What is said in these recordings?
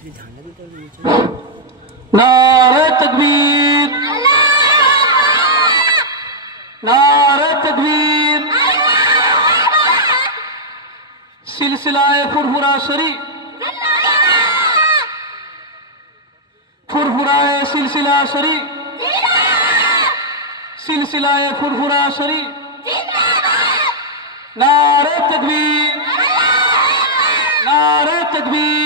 नारे तकबीर, नारे तकबीर। सिलसिलाए फुरफुरा शरीफ, फुरफुराए सिलसिला शरीफ, सिलसिलाए फुरफुरा शरीफ। नारे तकबीर, नारे तकबीर।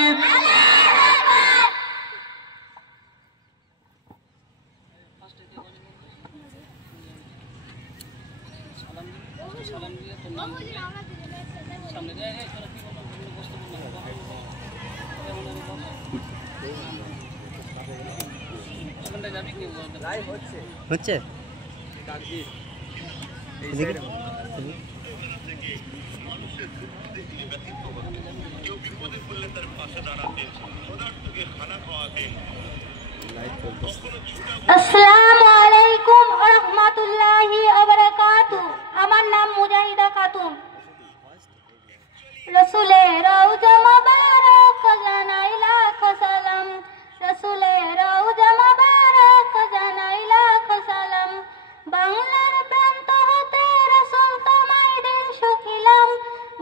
হচ্ছে আসসালামু আলাইকুম ওয়া রাহমাতুল্লাহি ওয়া বারাকাতুহু। আমার নাম মুজাহিদা খাতুন। রাসূলের রওজা মুবারক জানাই লাখো সালাম, রাসূলের রওজা মুবারক জানাই লাখো সালাম। বাংলার প্রান্ত হতে রাসূল তোমায় দিল শুকিলাম,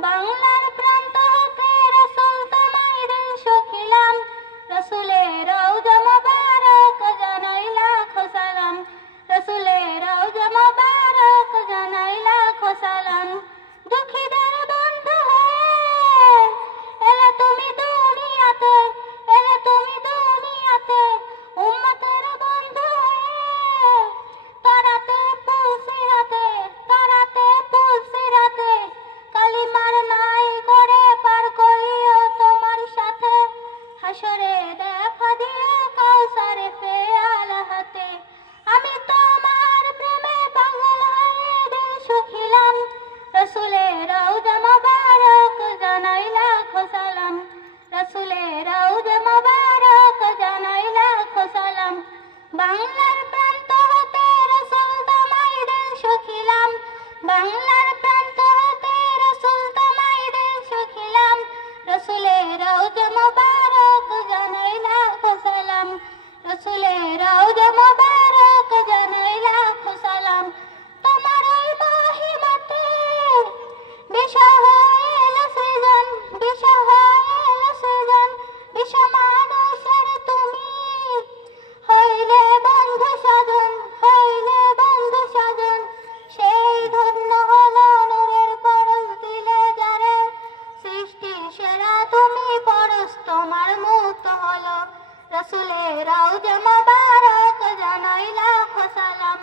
বাংলার প্রান্ত হতে রাসূল তোমায় দিল শুকিলাম। রাসূলের রওজা মুবারক জানাই লাখো সালাম, রাসূলের রওজা মুবারক জানাই লাখো সালাম। দুঃখীদের বন্ধু হয়ে এলে তুমি দুনিয়াতে, এলে তুমি দুনিয়াতে। উম্মতের বন্ধু হয়ে তরাতে পুলসিরাতে, তরাতে পুলসিরাতে। কালিমার নাই করে পার করিও তোমার সাথে, হাসরে দেখা দিয়ে কাউসারে পেয়াল হাতে। আমি তোমার প্রেমে পাগল হয়ে দিল শুকিলাম, রাসূলের রওজা মুবারক জানাই লাখো সালাম, রাসূলের রওজা মুবারক জানাই লাখো সালাম। বাংলার প্রান্ত হতে রাসূল তোমায় দিল শুকিলাম, বাংলার প্রান্ত হতে রাসূল তোমায় দিল শুকিলাম। রাসূলের রওজা মুবারক জানাই লাখো সালাম, রাসূলের রওজা মুবারক জানাই লাখো সালাম। তোমার ওই মহিমাতে বিষা হয়ে এলো সৃজন, বিষা হয়ে এলো সৃজন। বিষ মানুষের তুমি হইলে বন্ধু সাজন, হইলে বন্ধু সাজন। সেই ধন্য হলো নূরের পরশ দিলে যারে, সৃষ্টি সেরা তুমি পরশ তোমার মুক্ত হলো। রাসূলের রওজা মুবারক জানাই লাখো সালাম,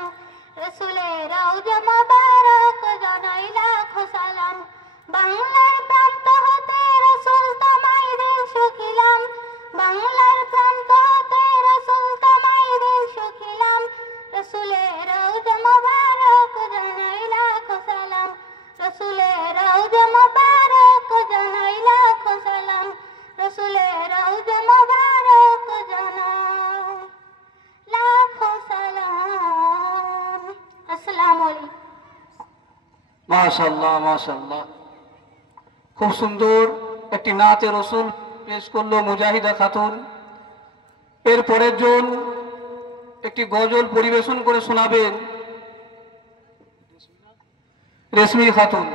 রাসূলের রওজা মুবারক জানাই লাখো সালাম। বাংলার প্রান্ত হতে রাসূল তোমায় দিল শুকিলাম, বাংলার প্রান্ত হতে রাসূল তোমায় দিল শুকিলাম। রাসূলের রওজা মুবারক জানাই লাখো সালাম, রাসূলের রওজা মুবারক জানাই লাখো সালাম, রাসূলের রওজা মুবারক জানাই লাখো সালাম। আসসালামু আলাইকুম। মাশাআল্লাহ, মাশাআল্লাহ। খুব সুন্দর একটি নাচে রসুল পেশ করলো মুজাহিদা খাতুন। এর পরের জন একটি গজল পরিবেশন করে শোনাবেন রেশমি খাতুন।